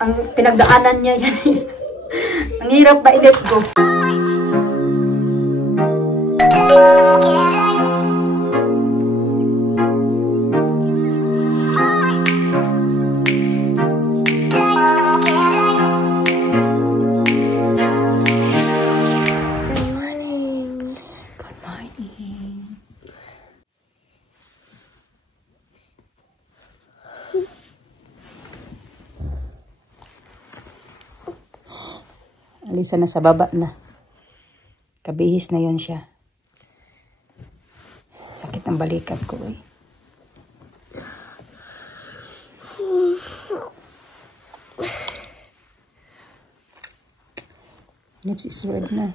ang pinagdaanan niya yan. Ang hirap ba i-let go? Alisa na sa baba na. Kabihis na yon siya. Sakit ng balikat ko eh. Lips is red na.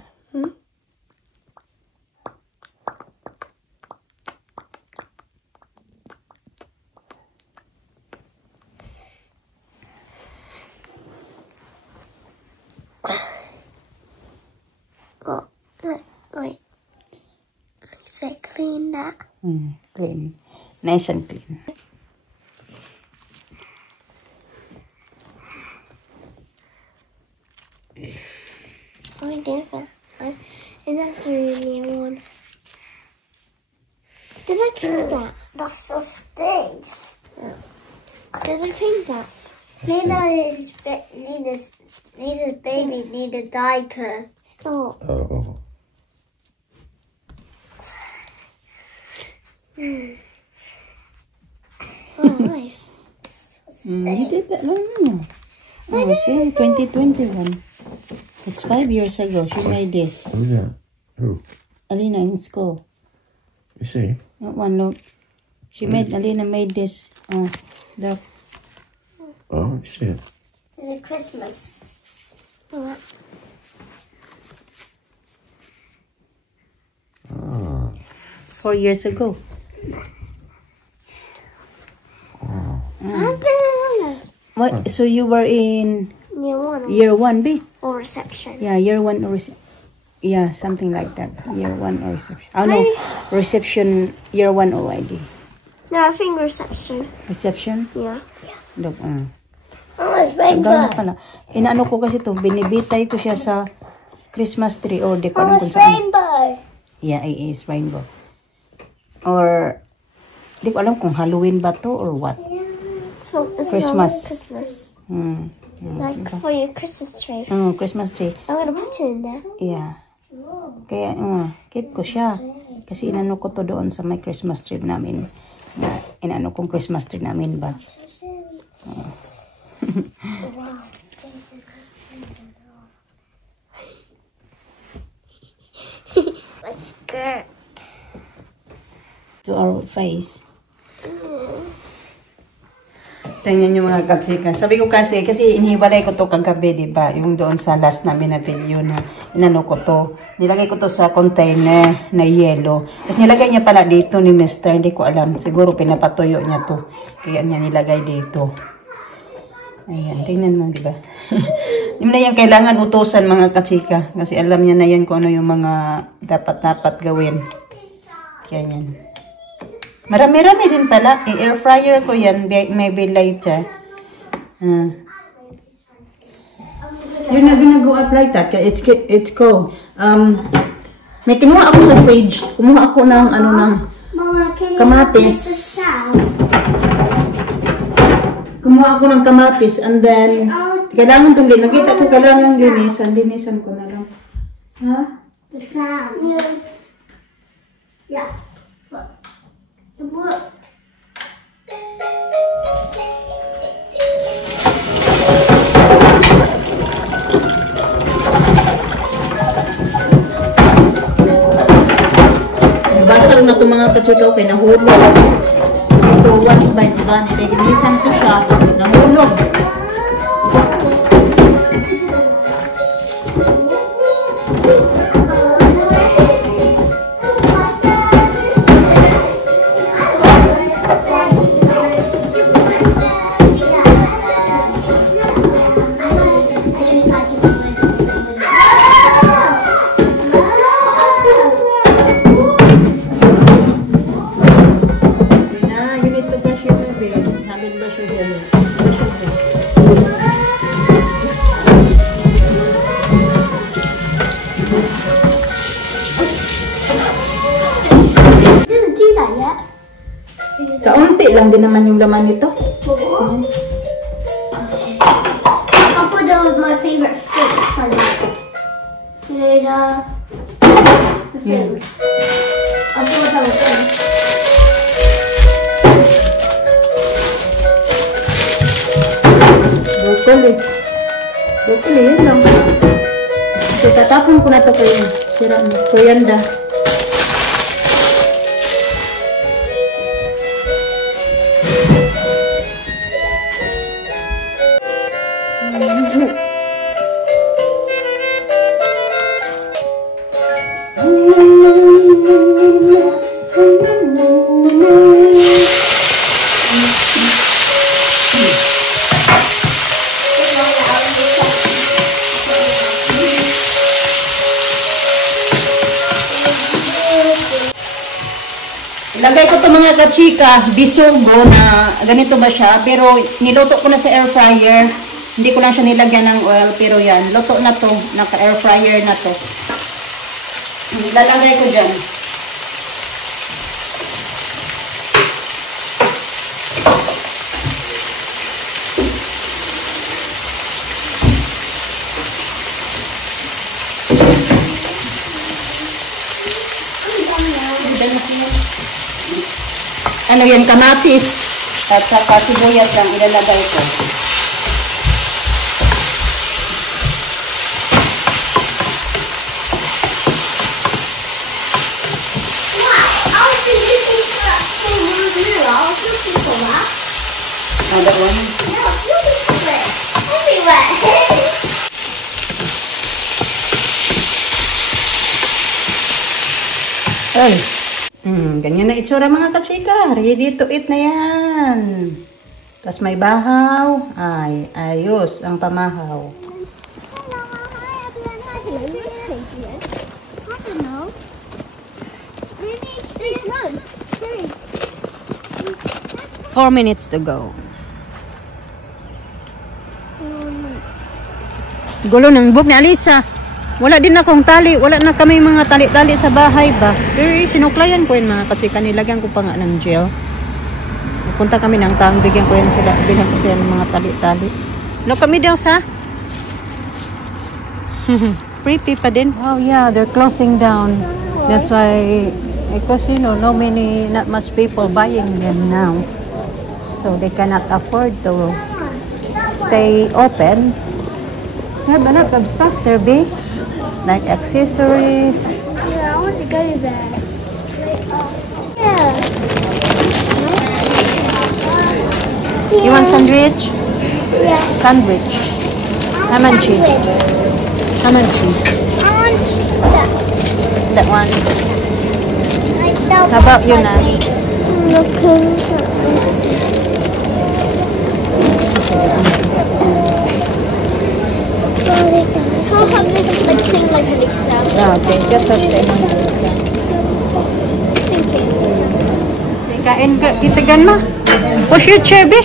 Wait. So clean that. Clean. Nice and clean. I did that. And that's a really one. Did I clean that? That's so stinks. Did I clean that? Nina's baby need a diaper. Stop. Oh. Oh, nice. You did that long. Oh, see, 2021. It's 5 years ago. She made this. Who's that? Who? Alina in school. You see? That one, look. Alina made this. The. Oh, you see it? Is it Christmas? What? Oh. 4 years ago. What? So you were in year 1, B? Or reception. Yeah, year 1 or reception. Yeah, something like that. Year 1 or reception. Oh no, reception year 1 OID. No, I think reception. Reception? Yeah. Look, Oh, it's rainbow. pala. Inaano ko kasi to, binibitay ko siya sa Christmas tree or di ko Oh, alam it's kung saan. rainbow. Yeah, it is rainbow. Or di ko alam kung Halloween ba to or what. So it's Christmas. Christmas. Like For your Christmas tree. Oh, Christmas tree. I'm gonna put it in there. Yeah. Kaya, keep ko siya. Kasi inano ko to doon sa may Christmas tree namin. Inano kong Christmas tree namin ba? Let's go. To our face. Tingnan nyo mga kapsika. Sabi ko kasi inihiwalay ko to kagabi, diba? Yung doon sa last namin na video na inano ko to. Nilagay ko to sa container na yellow. Tapos nilagay niya pala dito ni Mr. Hindi ko alam. Siguro pinapatuyo niya to. Kaya niya nilagay dito. Ayan, tingnan mo, diba? Yung na yan kailangan utusan mga kapsika. Kasi alam niya na yan kung ano yung mga dapat gawin. Kaya yan. Marami-rami din pala. I-air fryer ko yan. Maybe later. You're not gonna go out like that. It's cold. May kinuha ako sa fridge. Kumuha ako ng kamatis. Kumuha ako ng kamatis. And then, kailangan itong nakita ko kailangan linisan. Linisan ko na lang. Ha? The sound. Yeah. What? Basag na ito mga katsikaw kay nahulog. Ito once by diba, nilinisan ko siya, nahulog. You need to brush your hair, babe. Haven't brushed your hair yet. Brush your hair. Kaunti lang din naman yung laman nito. I'll put those my favorite fruits on it. You know, the thing. I'll put those in. Broccoli. Broccoli, yun lang. So, tatapon ko na ito kayo. Sira na. Coriander. Lagay ko ito mga kachika, bisugo na ganito ba siya, pero niluto ko na sa air fryer. Hindi ko lang siya nilagyan ng oil, pero yan, luto na to, naka air fryer na to. Ilalagay ko dyan. Ano yan, kamatis at saka sibuyas lang ilalagay ko. Ada one? Ay. Ganyan na itsura mga kachika. Ready to eat na yan. Tapos may bahaw. Ay, ayos ang pamahaw. I don't know. Maybe it's no. 4 minutes to go. Gulo ng book ni Alisa. Wala din akong tali. Wala na kami mga tali-tali sa bahay ba. Pero sinuklayan ko yun mga kachika. Nilagyan ko pa nga ng gel. Punta kami ng town. Bigyan ko yan sila. Bigyan ko sila ng mga tali-tali. Look kami daw sa. Pretty pa din. Oh yeah, they're closing down. That's why, because you know, not much people buying them now. So they cannot afford to stay open. Have a lot of stuff there, babe. Like accessories. Yeah, I want to go there. Yeah. You want sandwich? Yeah. Sandwich. Ham and cheese. Ham and cheese. I want that. That one. Like that. How about you now? How come they don't like sing like Alisa? Okay, just have say hi na Alisa. Kain ka, kitagan mo. Push your chair, be.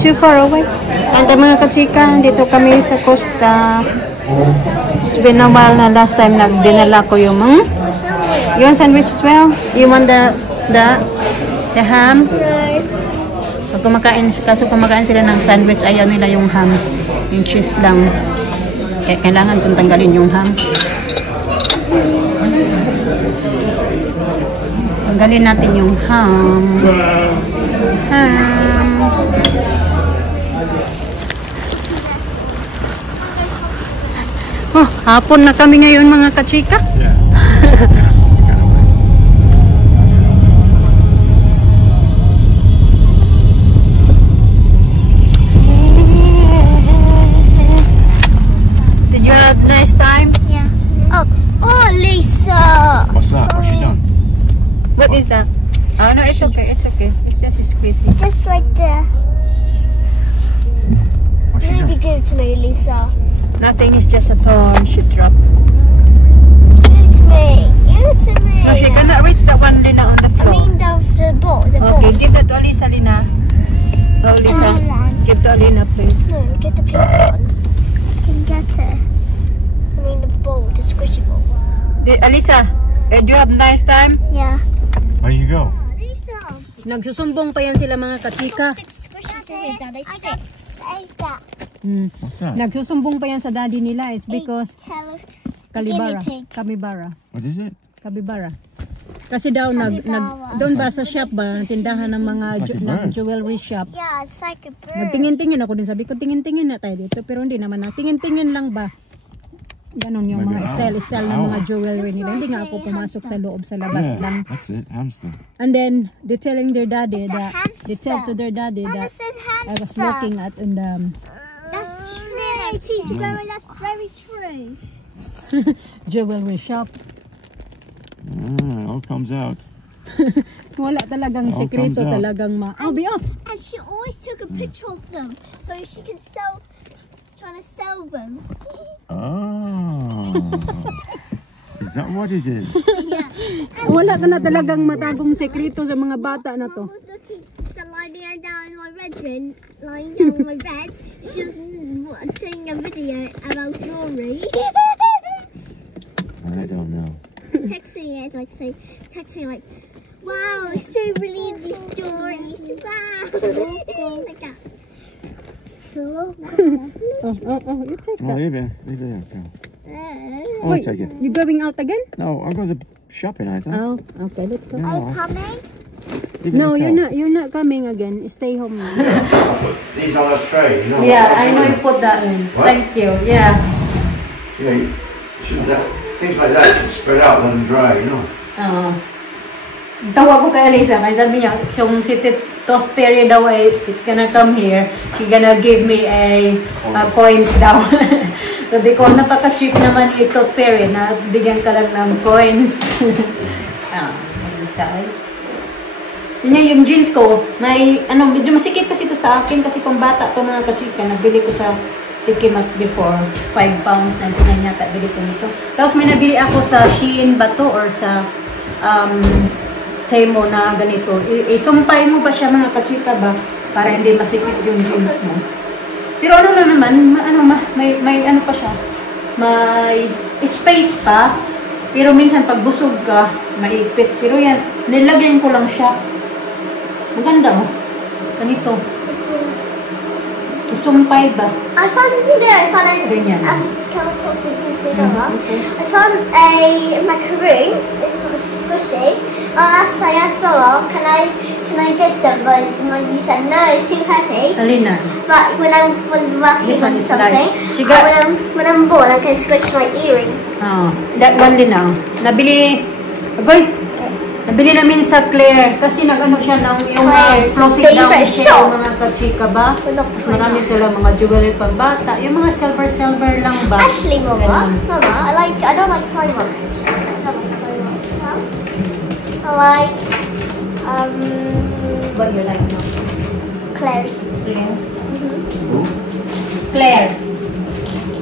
Too far away. And mga kachika, dito kami sa Costa. It's been a while na last time nagdinala ko yung You want sandwich as well? You want the ham? Pag kumakain, kaso kumakain sila ng sandwich, ayaw nila yung ham. Yung cheese lang. Kaya kailangan kong tanggalin yung ham. Tanggalin natin yung ham. Oh, hapon na kami ngayon mga kachika. Yeah. Did you have a nice time? Yeah. Oh, Lisa. What's that? What's she done? What is that? Oh no, it's okay. It's okay. It's just squeezy. Just right there. What's she Maybe done? give it to me, Lisa. Nothing. It's just a thorn. She dropped. Give it to me. Give it to me. No, she cannot reach that one, Lina, on the I floor. mean the ball. The ball. Okay, give that to Alisa, Lina. Oh, Lisa. Give to Alina, please. No, get the pink one. Can get it. I mean the ball, the squishy ball. Alisa, do you have a nice time? Yeah. Where you go? Lisa. Nagsusumbong pa yan sila mga kachika. 6 squishies in here, Daddy. 6. What's that? Nagsusumbong pa yan sa daddy nila. It's because Guinea pig. Kabibara. What is it? Kabibara. Kasi daw doon ba sa shop ba, tindahan ng mga jewelry shop. Yeah, it's like a bird. Nagtingin-tingin ako din, sabi ko tingin-tingin na tayo dito, pero hindi naman na. Tingin-tingin lang ba? Ganon yung mga style ng mga jewelry nila. Hindi nga ako pumasok sa loob, sa labas lang. That's it, hamster. And then they telling their daddy It's a that they tell to their daddy Mama that says I was hamster. looking at in the That's true, Teacher Mary. That's very true. jewelry shop. All comes out. Wala talagang All sekreto, comes out. talagang And she always took a picture of them so she can trying to sell them. Oh. Is that what it is? Yeah. Wala ka na talagang matagong sekreto sa mga bata na to. Mom was looking, so lying down in my bedroom, lying down on my bed. She was showing a video about Rory. I don't know. Texting it like, wow, I so believe these stories. Wow. Like that. Oh, you take Oh, that. leave it there. Go. Uh, I'll take it. You going out again? No, I'll go to the shopping, I think. Oh, okay, let's go. are you coming? Leave it No, in the car. you're not coming again. Stay home. Put these on a tray, you know. Yeah, I know you put that in. What? Thank you. Yeah. You know, you shouldn't things like that should spread out when they're dry, you know. Tawag ko kay Alisa, kaya sabi niya, yung si Tooth Fairy daw ay, it's gonna come here, she gonna give me a coins daw. Sabi ko, napaka-cheap naman yung Tooth Fairy, na bigyan ka lang ng coins. Alisa. Yun yung jeans ko, may, medyo masikip kasi ito sa akin, kasi pang bata ito mga kachika, nabili ko sa Tiki Maxx before, 5 pounds, 99 yata, bili ko nito. Tapos may nabili ako sa Shein ba to, or sa, Temo na ganito. Isumpay mo ba siya mga kachika ba? Para hindi masikip yung jeans mo. Pero ano na naman, may ano pa siya. May space pa. Pero minsan pag busog ka, maipit. Pero yan, nilagyan ko lang siya. Maganda oh. Ganito. Isumpay ba? I found Ganyan. Can I talk to you? I found a macaroon. It's not squishy. I asked Mama, can I get them? But you said no, it's too heavy. Alina. But when I'm working This one on is something, light. She got- when I'm bored, I can squish my earrings. That one din now. Nabili namin sa Claire kasi nag-ano siya ng yung Claire's closing down favorite siya shop. yung mga kachika ba? Tapos marami sila mga jewelry pang bata. Yung mga silver lang ba? Actually, Mama, I don't like Primark. I like What you like now? Claire's. Claire's? Claire's.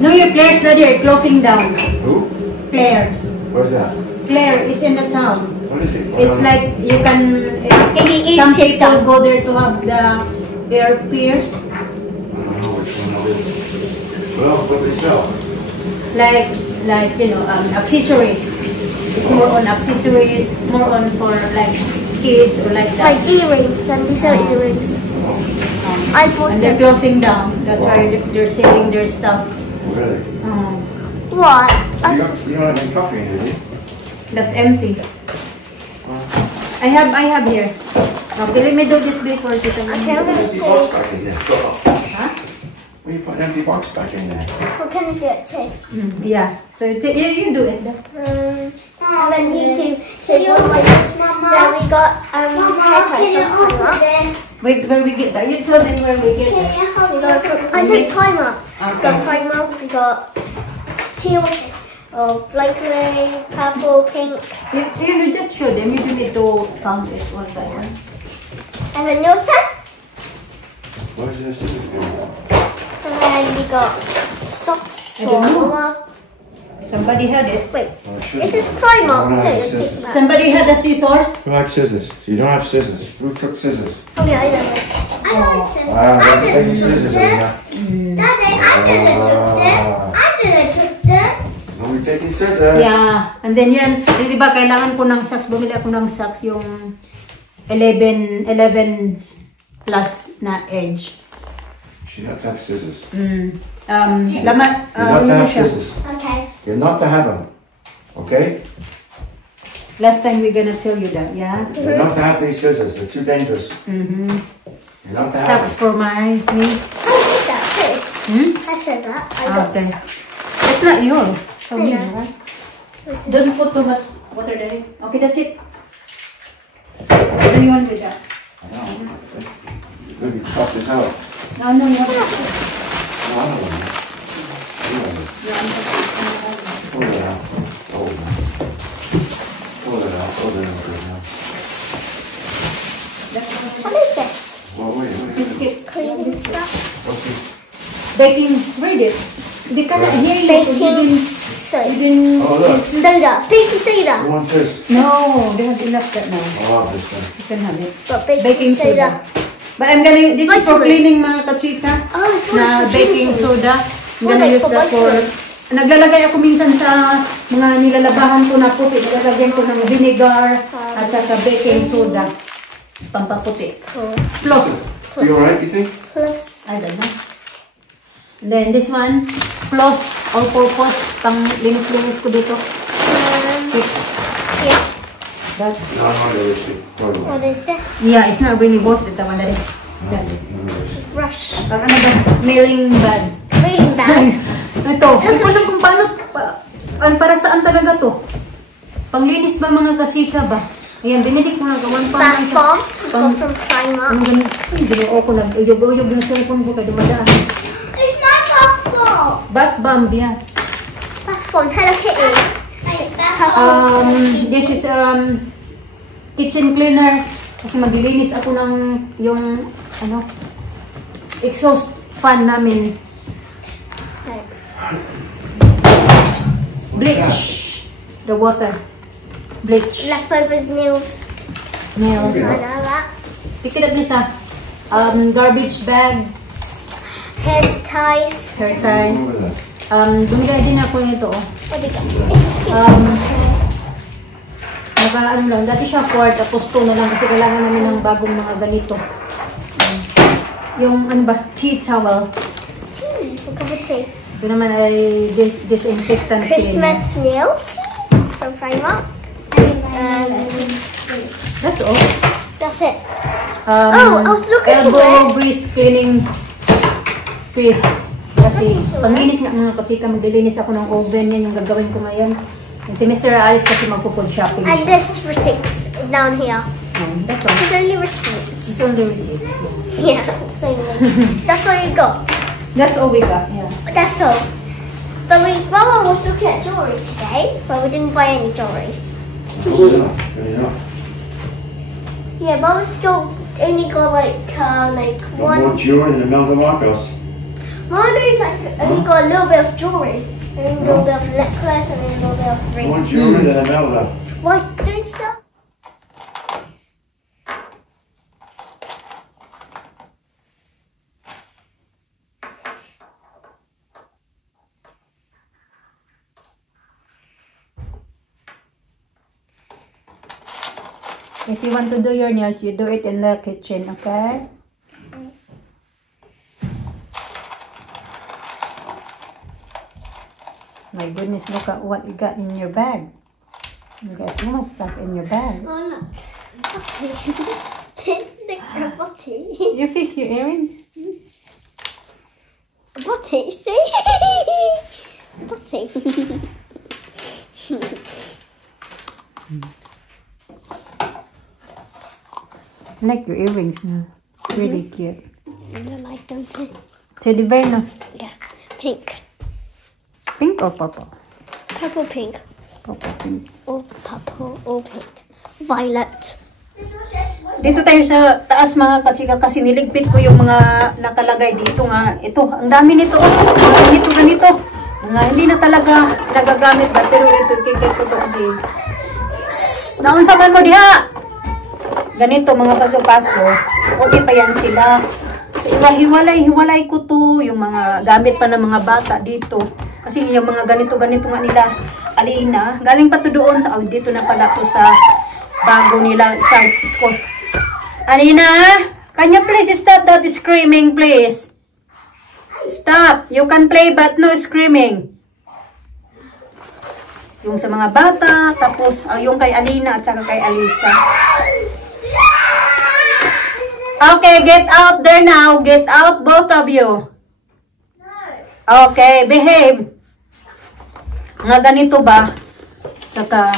No, your Claire's daddy are closing down. Who? Claire's. Where's that? Claire is in the town. What is it? It's like you can. Can you eat Some his people stuff? go there to have their pierce, I don't know which one it is. Well, what do they sell? like accessories. It's more on accessories, more on for like kids or like that. Like earrings, and these are earrings. I bought And they're them. closing down. That's why they're selling their stuff. Really? What? You don't have any coffee in here, do you? That's empty. I have here. Okay, let me do this before Tita. Okay, I'm gonna Empty see. box back in there. Huh? Why you put an empty box back in there? Well, can we do it too? Yeah. So you do it. And then you do. So we got hair ties from Primark. Where we get that? You tell them where we get that. I said Primark. We Okay. got Primark. We got teal, light green, purple, pink, You just show them. You don't need to count it one by one. and then Newton. Where's your scissors going? And then we got socks I don't know. for Mama. Somebody had it. Wait, Oh, it should this be. is Primark I don't have too. scissors. Somebody had the scissors. Who had scissors? You don't have scissors. Who took scissors? Oh yeah, I know. I don't took I didn't scissors them. in Daddy, I didn't took them. I didn't took them. Are we taking scissors? Yeah. And then yan, di ba kailangan ko ng socks, bumili ako ng socks yung 11 plus na edge. You have to have scissors. Laman, You're not to have scissors. Okay. You're not to have them. Okay? Last time we're gonna tell you that, yeah? You're not to have these scissors. They're too dangerous. You're not to have Sucks for my me. I said that too. I said that. I got Okay. It's not yours. Show me, I know. right? Don't put too much water there. Okay, that's it. What do you want with that? I know. It's going to be tough as hell. No, no, no. No, I don't want it. Pull it out. Pull it out. Pull it out. Pull it out. What is this? Well, wait. Biscuit. Cleaning stuff. What's this? Baking. Read it. They cannot hear you. Baking You soda. didn't. Oh, look. Soda. Baking Who soda. wants this? No, they have enough that now. Oh, this one. You can have it. But Baking soda. But I'm gonna, this is for Vitamins. cleaning mga kachika. Oh, I thought Na it was baking vitamins. soda. I'm gonna like use for that for, vitamins. naglalagay ako minsan sa mga nilalabahan ko na puti. Naglalagyan ko ng vinegar at saka baking soda. Pampaputi. Clove. Are you alright, you think? Cloves. I don't know. And then this one, clove, all-purpose, pang linis-linis ko dito. It's Yeah. that. No, I'm not going to What is this? Yeah, it's not really worth it. Tama na rin. Yes. Brush. Parang ano ba? Mailing bag. Reading bag. Ito, hindi ko alam kung paano, para saan talaga to? Panglinis ba mga kachika ba? Ayan, binili ko lang gawan pa. Bath bombs. We got from Primark. Ang ganun, ginoo ko, nag-uyog-uyog yung cellphone ko kaya dumadaan. It's my bath bomb. Bath bomb, yeah. Bath bomb. Hello Kitty. This is kitchen cleaner. Kasi maglilinis ako ng yung exhaust fan namin. Bleach. The water. Bleach. Leftovers, nails. Nails. I know that. Pick it up, Lisa. Garbage bag. Hair ties. Hair ties. Dumigay din ako nito. Oh. What do you got? Ano lang, dati siya 4, tapos 2 na lang kasi kailangan namin ng bagong mga ganito. Yung ano ba, tea towel. Tea. A cup of tea. Ito naman ay disinfectant Christmas cleaner. nail tea from Primark. That's all. That's it. I was looking for elbow this. grease cleaning paste. Kasi panglinis nga mga kachika, maglilinis ako ng oven. Yan yung gagawin ko ngayon. And si Mr. Alice kasi magpo-food shopping. And this receipts down here. That's all. It's only receipts. It's only receipts. Yeah, it's only. That's all you got. That's all we got, yeah. That's all. But Mama was looking at jewelry today, but we didn't buy any jewelry. Good enough. Yeah, Mama still only got like More one. jewelry than Melvin Marcos. Mama only got a little bit of jewelry, and a little bit of necklace, and a little bit of More rings. jewelry than Melvin. What? There's stuff. If you want to do your nails, you do it in the kitchen, okay? My goodness, look at what you got in your bag. You got so much stuff in your bag. Oh look, body. Look at body. You fix your earrings? Body, see? Body. I like your earrings now. It's really cute. I don't like them too. Teddy bear no? Yeah, pink. Pink or purple? Purple pink. Purple pink. Or purple or pink. Violet. Dito tayo sa taas mga kachika kasi niligpit ko yung mga nakalagay dito nga. Ito, ang dami nito. Ganito. Mga hindi na talaga nagagamit ba? Pero ito, kikip ko to kasi. Shhh! Naunsa man mo diha! Ganito mga paso-paso. Okay pa yan sila. So, hiwalay ko to. Yung mga gamit pa ng mga bata dito. Kasi yung mga ganito nga nila. Alina. Galing pa to doon sa, dito na pala to sa bago nila sa school. Alina, can you please stop that screaming, please? Stop. You can play but no screaming. Yung sa mga bata, tapos yung kay Alina at saka kay Alisa. Okay, get out there now. Get out, both of you. Okay, behave. Mga ganito ba? Saka,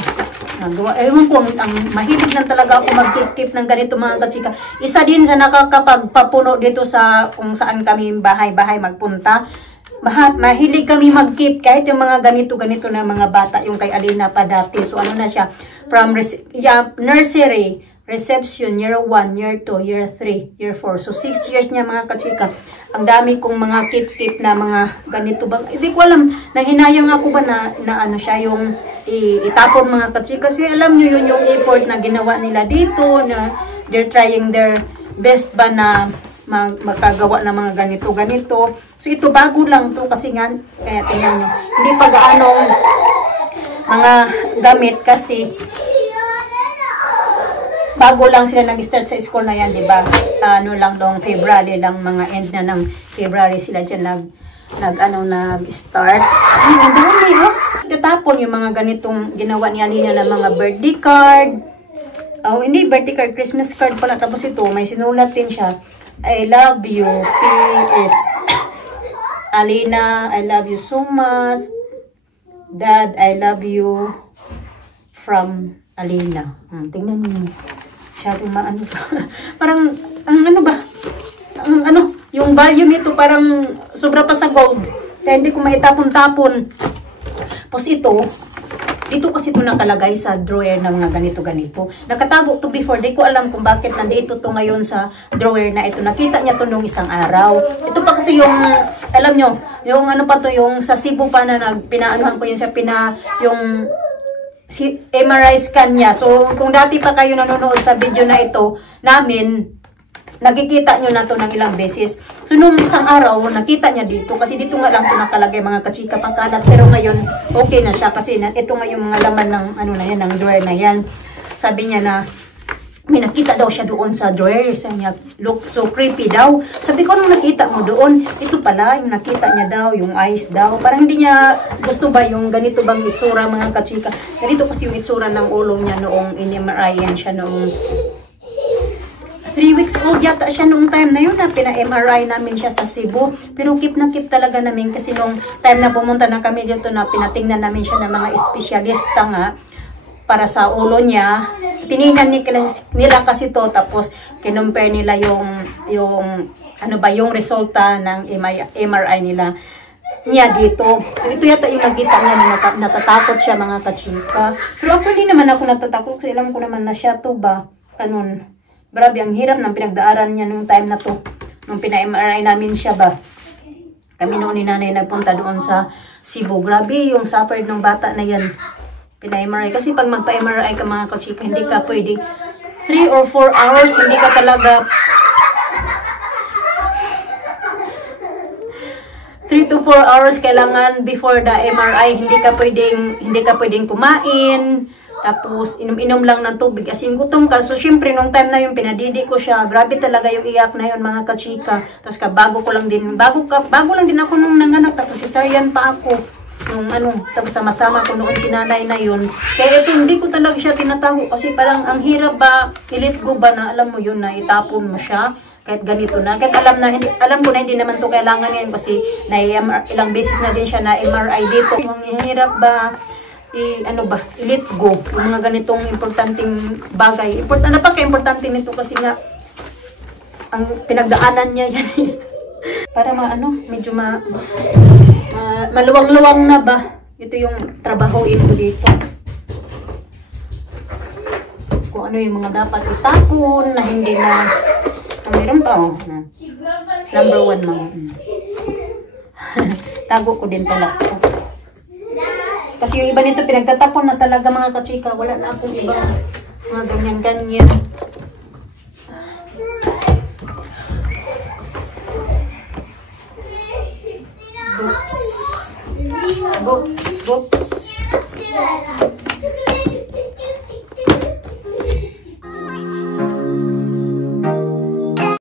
ewan ko, ang mahilig na talaga ako mag-keep ng ganito mga katsika. Isa din sa nakakapagpapuno dito sa kung saan kami bahay-bahay magpunta. Mahilig kami mag-keep kahit yung mga ganito-ganito na mga bata, yung kay Alina pa dati. So ano na siya, from nursery, reception, year 1, year 2, year 3, year 4. So 6 years niya mga katsika. Ang dami kong mga keep na mga ganito ba. Hindi ko alam, nanghinayang ako ba na ano siya, yung itapon mga katsika. Kasi alam nyo yun yung effort na ginawa nila dito, na they're trying their best ba na magkagawa ng mga ganito. So ito bago lang to kasi nga, kaya tingnan nyo, hindi pa gaanong mga gamit kasi bago lang sila nag-start sa school na yan, di ba? Ano lang dong February lang, mga end na ng February sila dyan nag-start. Ang dami, oh. Tatapon yung mga ganitong ginawa niya na mga birthday card. Oh, hindi birthday card, Christmas card pala. Tapos ito, may sinulat din siya. I love you, P.S. Alina, I love you so much. Dad, I love you from Alina. Tingnan niyo. Masyadong maano pa. Parang, ano ba? Yung volume nito parang sobra pa sa gold. Kaya hindi ko maitapon-tapon. Tapos ito, dito kasi ito nakalagay sa drawer ng mga ganito-ganito. Nakatago to before. Di ko alam kung bakit nandito to ngayon sa drawer na ito. Nakita niya to nung isang araw. Ito pa kasi yung, alam nyo, yung ano pa to, yung sa Cebu pa na pinaanuhan ko yun siya, yung MRI scan niya. So, kung dati pa kayo nanonood sa video na ito namin, nakikita nyo na to ng ilang beses. So, nung isang araw, nakita niya dito. Kasi dito nga lang to nakalagay mga katsika pangkalat. Pero ngayon, okay na siya. Kasi ito nga yung mga laman ng, ano na yan, ng drawer na yan. Sabi niya na, may nakita daw siya doon sa drawer. Sabi niya, look so creepy daw. Sabi ko, nung nakita mo doon, ito pala, yung nakita niya daw, yung eyes daw. Parang hindi niya gusto ba yung ganito bang itsura mga katsika. Ganito kasi yung itsura ng ulo niya noong in-MRI yan siya noong 3 weeks old yata siya noong time na yun na pina-MRI namin siya sa Cebu. Pero keep na keep talaga namin kasi noong time na pumunta na kami dito na pinatingnan namin siya ng mga espesyalista nga para sa ulo niya. Tiningnan nila kasi to, tapos kinumpare nila yung resulta ng MRI nila niya dito. Ito yata yung nakita niya na natatakot siya mga katsika. Pero ako din naman ako natatakot kasi alam ko naman na siya to ba. Grabe ang hirap ng pinagdaaran niya nung time na to. Nung pina-MRI namin siya ba. Kami noon ni nanay nagpunta doon sa Cebu. Grabe yung suffered ng bata na yan. Pina-MRI. Kasi pag magpa-MRI ka mga katsika, hindi ka pwede 3 or 4 hours, hindi ka talaga 3 to 4 hours kailangan before the MRI, hindi ka pwedeng kumain. Tapos, inom-inom lang ng tubig. As in, gutom ka. So, syempre, nung time na yun, pinadidi ko siya. Grabe talaga yung iyak na yun, mga katsika. Tapos, bago lang din ako nung nanganak. Tapos, cesarean pa ako. Tapos, sama-sama ko noon si nanay na yun. Kaya ito, hindi ko talaga siya tinatago. Kasi parang, ang hirap ba, ilit ko ba na, alam mo yun, na itapon mo siya. Kahit ganito na. Kahit alam ko na hindi naman to kailangan ngayon. Kasi, ilang beses na din siya na MRI dito. Ang hirap ba, let go. Yung mga ganitong importanteng bagay. Napaka-importante nito kasi nga ang pinagdaanan niya yan. Para medyo maluwang-luwang na ba. Ito yung trabahoin ko dito. Kung ano yung mga dapat itapon na hindi na meron pa number 1 mo. Tago ko din pala. Kasi yung iba nito pinagtatapon na talaga mga katsika. Wala na akong iba. Mga ganyan-ganyan. Books.